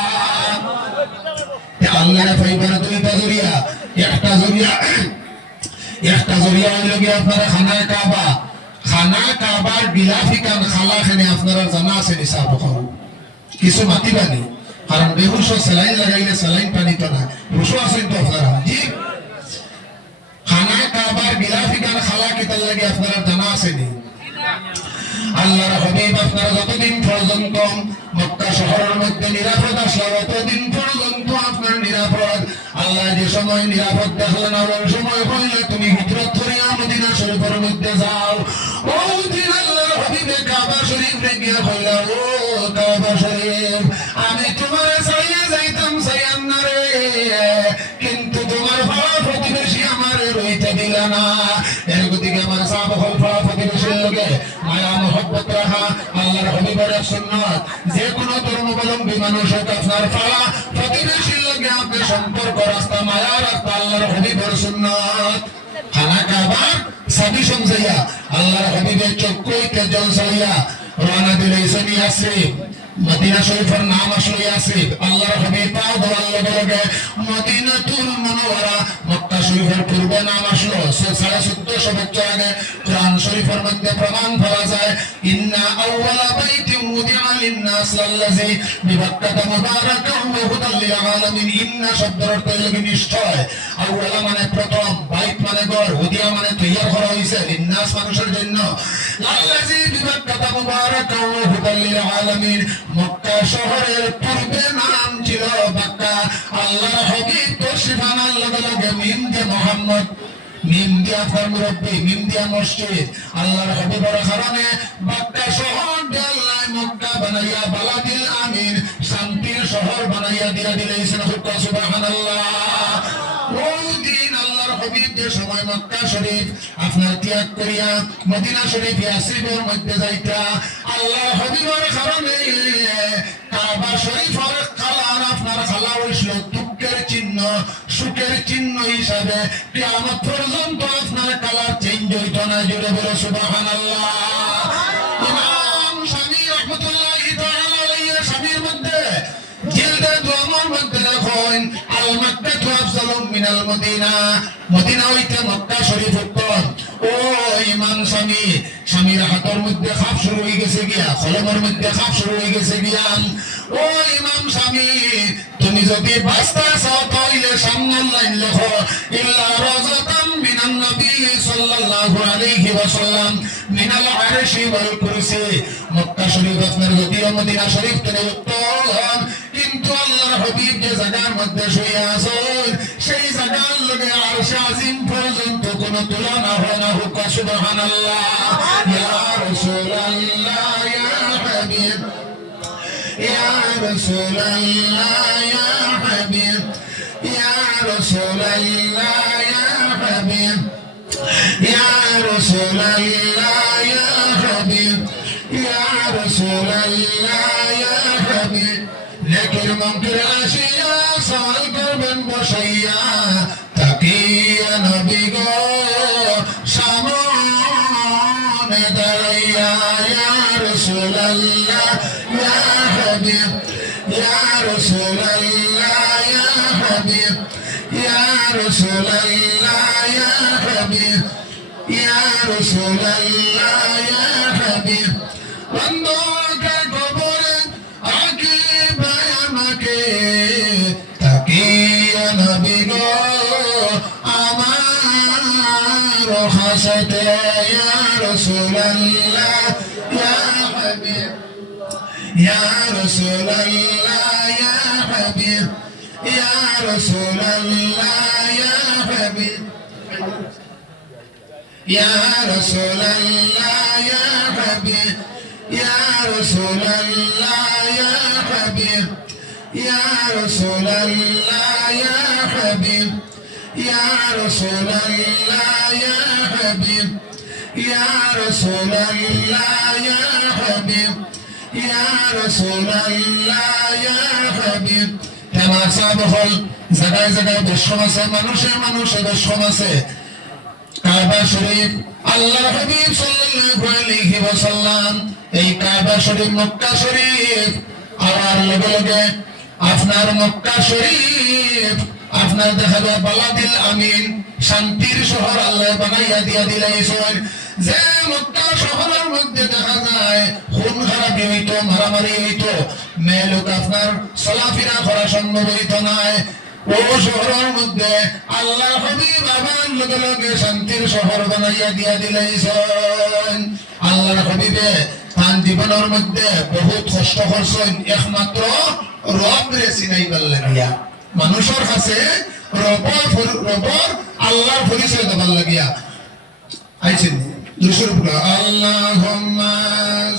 আল্লাহর ফাইবার দুইটা জরিয়া একটা জরিয়া হইল গিয়ে আপনারা খানা কাবার বিলাফিকান খালাখানে আপনারা জানা আছে নিসাব খাও কিছু মাতিবানি কারণ বেহুশ স্যালাইন লাগাইলে স্যালাইন পানি তো না হুশ আছেন তো আপনারা জি খানা কাবার বিলাফিকান খালা কিতাল লাগে আপনারা জানা আছে নি আল্লাহর হাবিব আপনারা যতদিন পর্যন্ত মক্কা শহরের মধ্যে নিরাপদ আসলো ততদিন পর্যন্ত আপনার নিরাপদ আল্লাহ যে সময় নিরাপদ দেখলেন ওই সময় হইলে তুমি হিজরত করে মদিনা শরীফের মধ্যে যাও ওই দিন আল্লাহর হাবিবে কাবা শরীফ গিয়ে কইলা ও কাবা শরীফ আমি তোমার চাইয়া যাইতাম চাইয়াম না রে কিন্তু তোমার ভাড়া প্রতিবেশী আমারে রইতে দিল না এর গতিকে আমার সাহাবা হল ভাড়া প্রতিবেশীর লগে মায়া মহব্বত রাখা আল্লাহর হাবিবের সুন্নাত যে কোনো ধর্মাবলম্বী মানুষ হোক আপনার ভাড়া প্রতিবেশীর লগে আপনি সম্পর্ক রাস্তা মায়া রাস্তা আল্লাহর হাবিবের সুন্নাত খানা কাবার সাবি সমঝাইয়া আল্লাহর হাবিবের চক্কইতে জল চালাইয়া রওনা দিলে ইসনি ইয়াসরিব মদিনা শরীফের নাম আসলে ইয়াসরিব আল্লাহর হাবিব পাও দেওয়ার লগে লগে মদিনাতুল মুনাওয়ারা মক্কা শরীফের পূর্বে নাম আসলো 1450 বছর আগে কোরআন শরীফের মধ্যে প্রমাণ পাওয়া যায় ইন্না আউওয়ালা বাইতিন উদিআ লিন-নাস লাল্লাযী বিবাক্কাতা মুবারাকান ওয়া হুদাল লিল আলামিন ইন্না শব্দের অর্থ হলো নিশ্চয় আউওয়ালা মানে প্রথম বাইত মানে ঘর উদিআ মানে তৈয়ার করা হয়েছে লিন-নাস মানুষের জন্য লাল্লাযী বিবাক্কাতা মুবারাকান ওয়া হুদাল লিল আলামিন মক্কা শহরের পূর্বে নাম ছিল মক্কা আল্লাহর হাবিব তশরিফ আনার লগে লগে মিম দিয়ে মুহাম্মদ মিম দিয়া মুরব্বি মিম দিয়া মসজিদ আল্লাহর হাবিবের কারণে মক্কা শহর আল্লাহ মক্কা বানাইয়া বালাদিল আমিন শান্তির শহর বানাইয়া দিয়া দিলেন সুবহানাল্লাহ ওই দিন আল্লাহর হাবিব যে সময় মক্কা শরীফ আপনার ত্যাগ করিয়া মদিনা শরীফ ইয়াসরিবের মধ্যে যাইতা আল্লাহর হাবিবের কারণে কাবা শরীফের কালার আপনার খালা হইছিল দুঃখের চিহ্ন সুখের চিহ্ন হিসাবে কিয়ামত পর্যন্ত আপনার কালার চেঞ্জ হইত না জুড়ে বলো সুবহানাল্লাহ ইমাম শামী রাহমাতুল্লাহি তাআলা আলাইহি শামীর মধ্যে জিলদে দুয়ামার মধ্যে লেখেন আল মাক্কাতু আফজালু মিনাল মদিনা মদিনা হইতে মক্কা শরীফ উত্তম ও ইমাম শামী শামীর হাতের মধ্যে খাপ শুরু হয়ে গেছে গিয়া কলমের মধ্যে খাপ শুরু হয়ে গেছে গিয়া ও ইমাম শামী তুমি যদি বাস্তা চাও তাইলে সামনের লাইন লেখো ইল্লা রাজাতাম মিনান নবী সাল্লাল্লাহু আলাইহি ওয়াসাল্লাম মিনাল আরশি ওয়াল কুরসি মক্কা শরীফ আপনার যদিও মদিনা শরীফ থেকে উত্তম কিন্তু আল্লাহর হাবিব যে জায়গার মধ্যে শুয়ে আছেন সেই জায়গার লগে আরশ আজিম পর্যন্ত কোনো তুলনা হয় না হুক সুবহানাল্লাহ ইয়া রাসূলুল্লাহ ইয়া হাবিব ইয়া রাসূলুল্লাহ ইয়া হাবিব ইয়া রাসূলুল্লাহ ইয়া হাবিব ইয়া রাসূলুল্লাহ ইয়া হাবিব ইয়া রাসূলুল্লাহ ইয়া হাবিব নেকের মুনকির আসিয়া সওয়াল করবেন বসাইয়া তাকিয়া নবী গো সামনে দাঁড়াইয়া ইয়া রাসূলুল্লাহ ইয়া হাবিব ইয়া রাসূলুল্লাহ ইয়া হাবিব ইয়া রাসূলুল্লাহ ইয়া হাবিব ইয়া রাসূলুল্লাহ ইয়া হাবিব অন্ধকার কবরে আকিবা আমাকে তাকিয়া নবী গো আমার হাসতে ইয়া রাসূলুল্লাহ ইয়া হাবিব ইয়া রাসূলুল্লাহ ইয়া হাবিব ইয়া রাসূলুল্লাহ ইয়া হাবিব ইয়া রাসূলুল্লাহ ইয়া হাবিব ইয়া রাসূলুল্লাহ ইয়া হাবিব ইয়া রাসূলুল্লাহ ইয়া হাবিব ইয়া রাসূলুল্লাহ ইয়া হাবিব ইয়া রাসূলুল্লাহ ইয়া হাবিব ইয়া রাসূলুল্লাহ ইয়া হাবিব তামাশা বহল জায়গায় জায়গায় বৈষ্ণব আছে মানুষে বৈষ্ণব আছে কাবা শরীফ আল্লাহর হাবিব সাল্লাল্লাহু আলাইহি ওয়াসাল্লাম এই কাবা শরীফ মক্কা শরীফ আর লগে লগে আপনার মক্কা শরীফ আপনার দেখা যায় বালাদিল আমিন শান্তির শহর আল্লাহ বানাইয়া দিয়া দিলেন যে মক্কা শহরের মধ্যে দেখা যায় খুন খারাপি হইতো মারামারি হইতো মেয়ে লোক আপনার চলাফেরা করা সম্ভব হইতো না ও শহরের মধ্যে আল্লাহ হাবিব আবার লগে লগে শান্তির শহর বানাইয়া দিয়া দিলেন আল্লাহর হাবিবে তার জীবনের মধ্যে বহুত কষ্ট করছেন একমাত্র রব রে চিনাইবার লাগিয়া মানুষের কাছে রবর আল্লাহর পরিচয় দেবার লাগিয়া আইছেন দুশোর উপরে আল্লাহুম্মা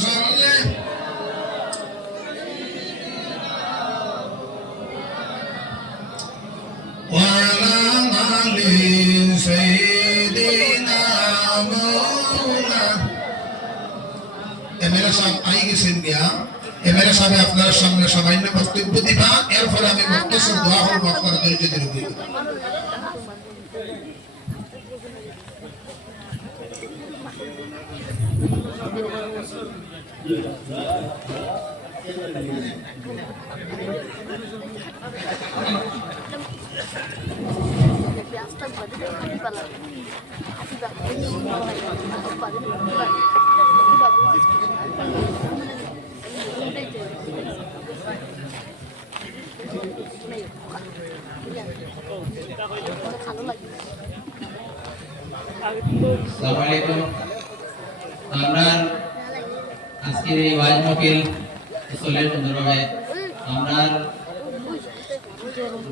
সাল্লি ওয়া আলা আলি সাইয়্যিদিনা মাওলানা এমএলএ সাহেব আই গেছেন গিয়া এমএলএ সাহেব আপনার সামনে সামান্য বক্তব্য দিবা, এরপরে আমি মুক্তসর দোয়া করবো আপনারা ধৈর্য ধরে দিবেন। আসসালামুআলাইকুম। আমরা আজকের এই ওয়াজ মাহফিল চলে সুন্দরভাবে আমরা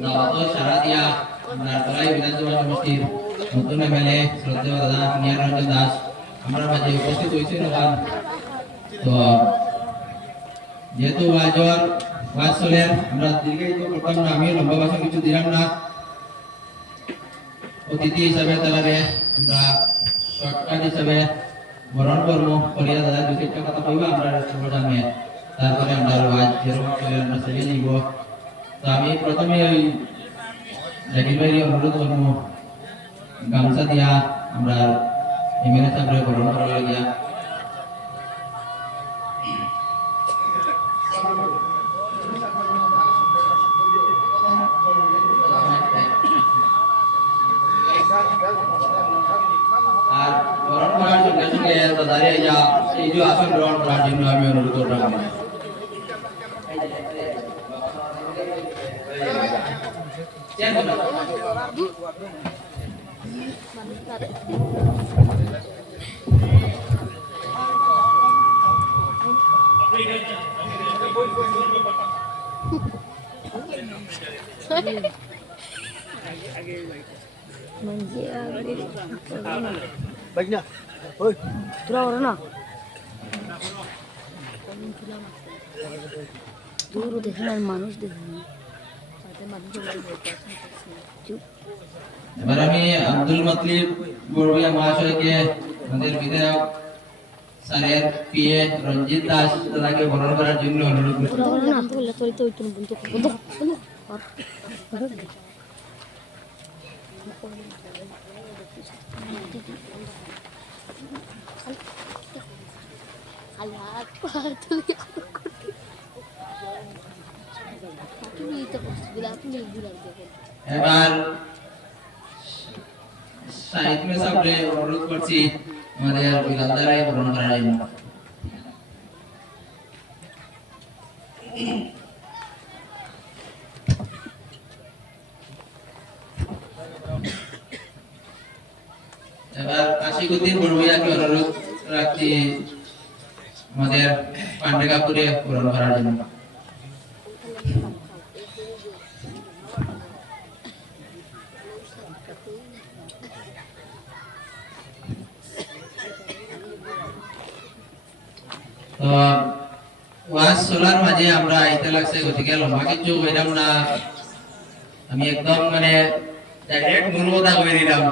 দাওয়াত সারা দিয়া আমরা তলাই বিধানসভা সমষ্টির নতুন এমএলএ শ্রদ্ধেয় দাদা নিয়ার রঞ্জন দাস আমরা মাঝে উপস্থিত হয়েছেন। তো যেহেতু ওয়াজ চলে আমরা দীর্ঘায়িত করতাম না, আমি লম্বা ভাষণ কিছু দিলাম না। অতিথি হিসাবে তারারে আমরা শর্টকাট হিসাবে বরণ করবো করিয়া দাদা দুই চারটা কথা কইবা আমরা সর্বসামনে, তারপরে আমরা ওয়াজ যেরকম চলে আমরা চলে নিব। তো আমি প্রথমে ওই জাকির ভাইয়ের অনুরোধ করবো গামছা দিয়া আমরা এমএলএ সাহেবের বরণ করা লাগিয়া। আর বরণ করার সঙ্গে সঙ্গে দাঁড়িয়ে যা এই যে আসন গ্রহণ করার জন্য আমি অনুরোধ করলাম। Banyak. Oi, তোরা ওরা না দূর দেখে না, মানুষ দেখে না। এবার আমি আব্দুল মতলিব বড়ুয়া মহাশয়কে আমাদের বিধায়ক স্যারের পিএ রঞ্জিত দাস দাদাকে বরণ করার জন্য অনুরোধ করছি। তোরা ওরা না বললে তোর তো ওইটুকু বন্ধ বন্ধ বন্ধ আল্লাহ তুই তুমি তো বলছিস আপনি গুলা দেখেন। এবার সাহিদ মে সাহেবকে অনুরোধ করছি আমাদের বিলালদারাই বরণ করার জন্য। এবার আশিকুদ্দিন বড়ুইয়াকে অনুরোধ রাখছি আমাদের পান্ডেকাপুরে বরণ করার জন্য। তো ওয়াজ চলার মাঝে আমরা আইতে লাগছে, গতিকে লম্বা কিছু কইলাম না, আমি একদম মানে ডাইরেক্ট মূল কথা কই দিলাম।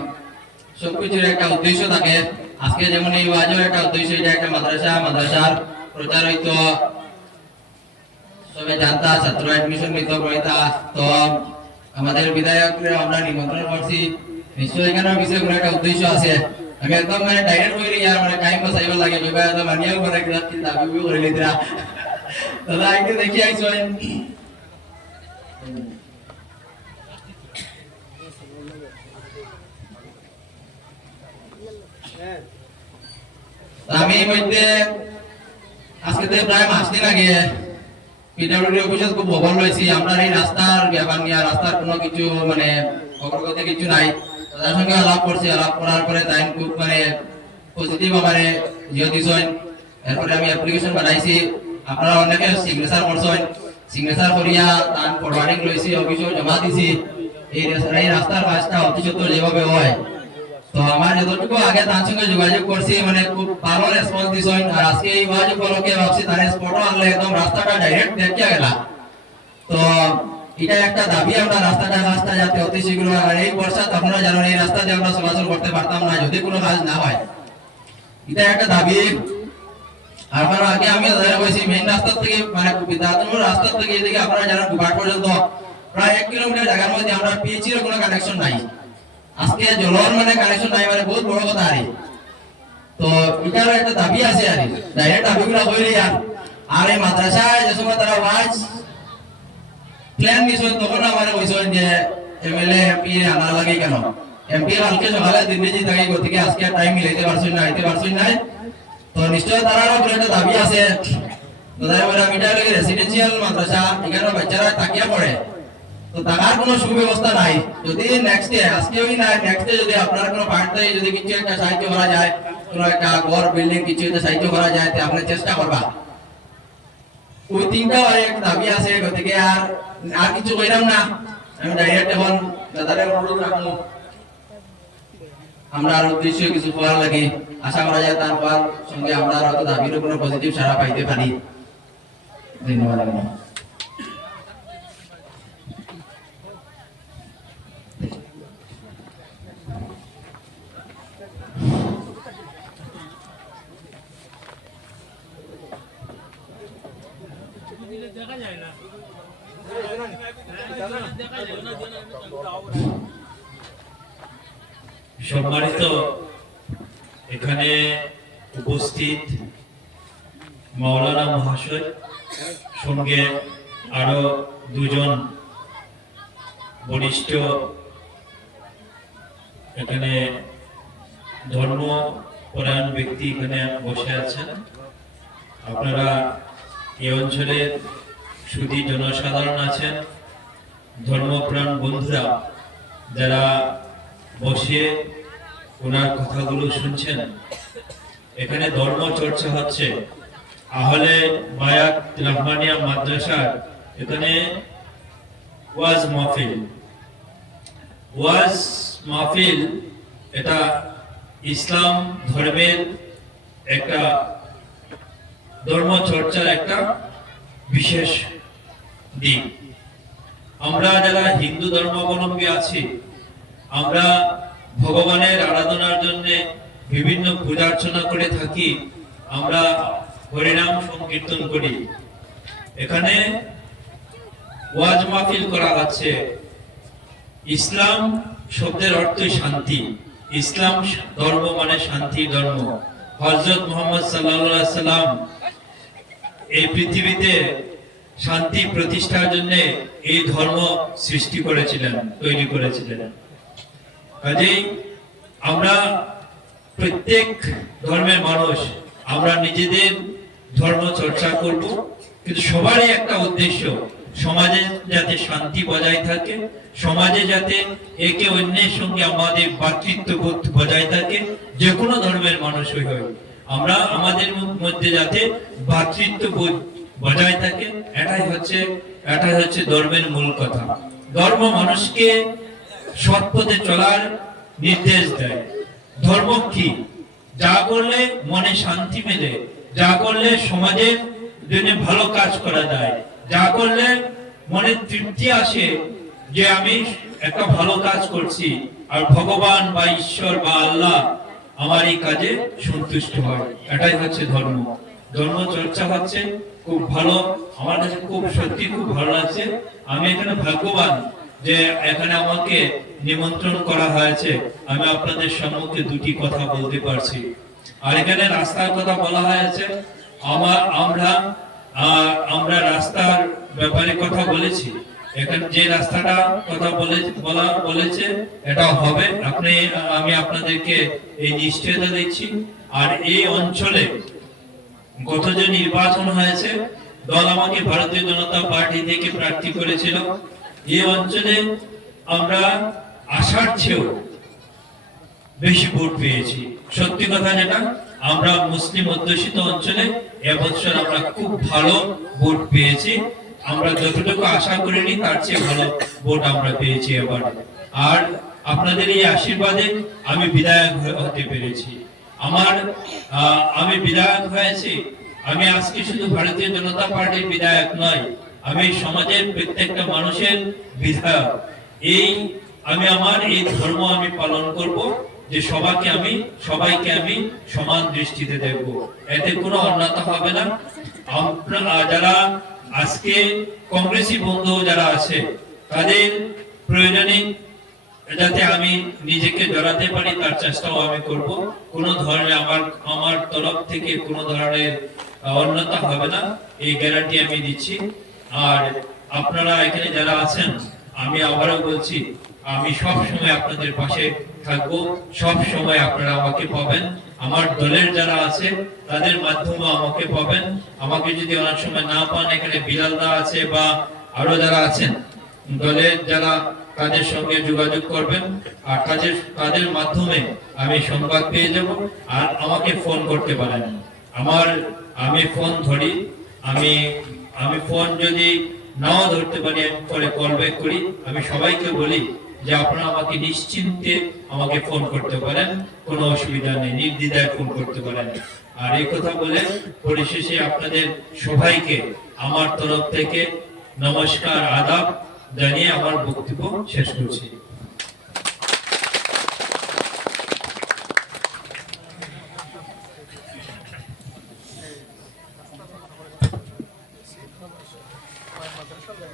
সবকিছুর একটা উদ্দেশ্য থাকে। আজকে যেমন এই ওয়াজের একটা উদ্দেশ্য, এটা একটা মাদ্রাসার প্রচার হইতো, সবে জানতা, ছাত্র অ্যাডমিশন নিত কইতা। তো আমাদের বিধায়ককে আমরা নিমন্ত্রণ করছি, নিশ্চয়ই এখানে বিশেষ কোনো একটা উদ্দেশ্য আছে। আমি একদম মানে ডাইরেক্ট কইলি আর মানে টাইম বাঁচাইব লাগে, বিবাহ তো মানিয়াও করে কিনা চিন্তা বিবি করে লিতরা দাদা আইতে দেখি আইছই। আমি এই মধ্যে আজকে তো প্রায় মাস দিন আগে পিডব্লিউডি অফিসে খুব খবর লইছি, আমরা এই রাস্তার ব্যাপার নিয়ে, রাস্তার কোনো কিছু মানে অগ্রগতি কিছু নাই। তাদের সঙ্গে আলাপ করছি, আলাপ করার পরে তাই খুব মানে পজিটিভ আমারে জিও দিছেন। এরপরে আমি অ্যাপ্লিকেশন বানাইছি, আপনারা অনেকে সিগনেচার করছেন, সিগনেচার করিয়া তার ফরওয়ার্ডিং লইছি, অফিসে জমা দিছি। এই রাস্তার কাজটা অতি সত্তর যেভাবে হয়, তো আমার যতটুকু আগে তার সঙ্গে যোগাযোগ করছি মানে খুব ভালো রেসপন্স দিছেন। আর আজকে এই ওয়াজ উপলক্ষে ভাবছি তার স্পটও আনলে একদম রাস্তাটা ডাইরেক্ট দেখিয়া গেলা। তো এটা একটা দাবি আমরা রাস্তা যাতে অতি শীঘ্র, আর এই বর্ষা আপনারা জানেন এই রাস্তা দিয়ে আমরা চলাচল করতে পারতাম না যদি কোনো কাজ না হয়, এটা একটা দাবি। আপনারা আগে আমি যারা বলছি মেইন রাস্তা থেকে মানে বিদ্যার্থীর রাস্তা থেকে এদিকে আপনারা যারা ঘাট পর্যন্ত প্রায় 1 কিলোমিটার জায়গার মধ্যে আমরা পিএইচির কোনো কানেকশন নাই। আজকে জলর মানে কানেকশন নাই মানে বহুত বড় কথা আরে। তো এটার একটা দাবি আছে আরে, ডাইরেক্ট দাবিগুলো কইলে আর এই মাদ্রাসায় যে সময় তারা ওয়াজ প্ল্যান দিয়েছিল তখন আমার কইছিল যে এমএলএ এমপি আনা লাগে কেন, এমপি কালকে সকালে দিল্লি থাকে গতিকে আজকে টাইম মিলাইতে পারছেন না, আইতে পারছেন না। তো নিশ্চয় তারারও একটা দাবি আছে। তো তাই বলে আমি এটা রেসিডেন্সিয়াল মাদ্রাসা, এখানে বাচ্চারা তাকিয়া পড়ে, তো টাকার কোনো সুব্যবস্থা নাই। যদি নেক্সট ডে আজকে ওই না নেক্সট ডে যদি আপনার কোনো পার্টতে যদি কিছু একটা সাহায্য করা যায়, কোনো একটা ঘর বিল্ডিং কিছু একটা সাহায্য করা যায় তো আপনি চেষ্টা করবা। ওই তিনটা একটা দাবি আছে গতিকে আর কিছু কইরাম না, আমি ডাইরেক্ট এখন দাদারে অনুরোধ রাখবো আমরা আর উদ্দেশ্য কিছু করার লাগে। আশা করা যায় তারপর সঙ্গে আমরা হয়তো দাবির কোনো পজিটিভ সাড়া পাইতে পারি। ধন্যবাদ। সম্মানিত এখানে উপস্থিত মাওলানা মহাশয়, সঙ্গে আরো দুজন বরিষ্ঠ এখানে ধর্মপরায়ণ ব্যক্তি এখানে বসে আছেন। আপনারা এই অঞ্চলের সুধী জনসাধারণ আছেন, ধর্মপ্রাণ বন্ধুরা যারা বসে ওনার কথাগুলো শুনছেন। এখানে ধর্ম চর্চা হচ্ছে আহলে বায়াত রহমানিয়া মাদ্রাসার এখানে ওয়াজ মাহফিল এটা ইসলাম ধর্মের একটা ধর্ম চর্চার একটা বিশেষ দিক। আমরা যারা হিন্দু ধর্মাবলম্বী আছি, আমরা ভগবানের আরাধনার জন্য বিভিন্ন পূজা অর্চনা করে থাকি, আমরা হরিনাম সংকীর্তন করি। এখানে ওয়াজ মাহফিল করা হচ্ছে। ইসলাম শব্দের অর্থই শান্তি, ইসলাম ধর্ম মানে শান্তি ধর্ম। হযরত মুহাম্মদ সাল্লাল্লাহু আলাইহি সাল্লাম এই পৃথিবীতে শান্তি প্রতিষ্ঠার জন্য এই ধর্ম সৃষ্টি করেছিলেন, তৈরি করেছিলেন। কাজেই আমরা প্রত্যেক ধর্মের মানুষ আমরা নিজেদের ধর্ম চর্চা করব, কিন্তু সবারই একটা উদ্দেশ্য সমাজে যাতে শান্তি বজায় থাকে, সমাজে যাতে একে অন্যের সঙ্গে আমাদের ভ্রাতৃত্ববোধ বজায় থাকে। যে কোনো ধর্মের মানুষই হয় আমরা আমাদের মধ্যে যাতে ভ্রাতৃত্ববোধ বজায় থাকে, এটাই হচ্ছে ধর্মের মূল কথা। ধর্ম মানুষকে সৎ পথে চলার নির্দেশ দেয়। ধর্ম কি? যা করলে মনে শান্তি মেলে, যা করলে সমাজের জন্য ভালো কাজ করা যায়, যা করলে মনে তৃপ্তি আসে যে আমি একটা ভালো কাজ করছি আর ভগবান বা ঈশ্বর বা আল্লাহ আমার এই কাজে সন্তুষ্ট হয়, এটাই হচ্ছে ধর্ম। ধর্ম চর্চা হচ্ছে খুব ভালো, আমার কাছে খুব সত্যি খুব ভালো লাগছে। আমি এখানে ভাগ্যবান যে এখানে আমাকে নিমন্ত্রণ করা হয়েছে, আমি আপনাদের সম্মুখে দুটি কথা বলতে পারছি। আর এখানে রাস্তার কথা বলা হয়েছে, আমরা রাস্তার ব্যাপারে কথা বলেছি। এখানে যে রাস্তাটা কথা বলেছে এটা হবে, আমি আপনাদেরকে এই নিশ্চয়তা দিচ্ছি। আর এই অঞ্চলে গত যে নির্বাচন হয়েছে, দল আমাকে ভারতীয় জনতা পার্টি থেকে প্রার্থী করেছিল। এই অঞ্চলে আমরা আশার চেয়েও বেশি ভোট পেয়েছি। সত্যি কথা যেটা, আমরা মুসলিম অধ্যুষিত অঞ্চলে এবছর আমরা খুব ভালো ভোট পেয়েছি। আমরা যতটুকু আশা করিনি তার চেয়ে ভালো ভোট আমরা পেয়েছি এবার। আর আপনাদের এই আশীর্বাদে আমি বিধায়ক হতে পেরেছি। আমি বিধায়ক হয়েছি, আমি আজকে শুধু ভারতীয় জনতা পার্টির বিধায়ক নয়, আমি সমাজের প্রত্যেকটা মানুষের বিধায়ক। আমি আমার এই ধর্ম আমি পালন করব, যে সবাইকে আমি সমান দৃষ্টিতে দেখব, এতে কোনো অন্যতা হবে না। আপনারা যারা আজকে কংগ্রেসি বন্ধু যারা আছে তাদের প্রয়োজনে যাতে আমি নিজেকে জড়াতে পারি তার চেষ্টাও আমি করব। কোনো ধরনের আমার তরফ থেকে কোনো ধরনের অন্যতা হবে না, এই গ্যারান্টি আমি দিচ্ছি। আর আপনারা এখানে যারা আছেন, আমি আবারও বলছি, আমি সব সময় আপনাদের পাশে থাকবো, সব সময় আপনারা আমাকে পাবেন। আমার দলের যারা আছে তাদের মাধ্যমে আমাকে পাবেন। আমাকে যদি অনেক সময় না পান, এখানে বিলালদা আছে বা আরো যারা আছেন দলের যারা, তাদের সঙ্গে যোগাযোগ করবেন। আর তাদের মাধ্যমে আমি সংবাদ পেয়ে যাব। আর আমাকে ফোন করতে পারেন, আমি ফোন ধরি। আমি ফোন যদি নাও ধরতে পারি, আমি পরে কল ব্যাক করি। আমি সবাইকে বলি যে আপনারা আমাকে নিশ্চিন্তে আমাকে ফোন করতে পারেন, কোনো অসুবিধা নেই, নির্দ্বিধায় ফোন করতে পারেন। আর এই কথা বলে পরিশেষে আপনাদের সবাইকে আমার তরফ থেকে নমস্কার, আদাব জানিয়ে আমার বক্তব্য শেষ করছি।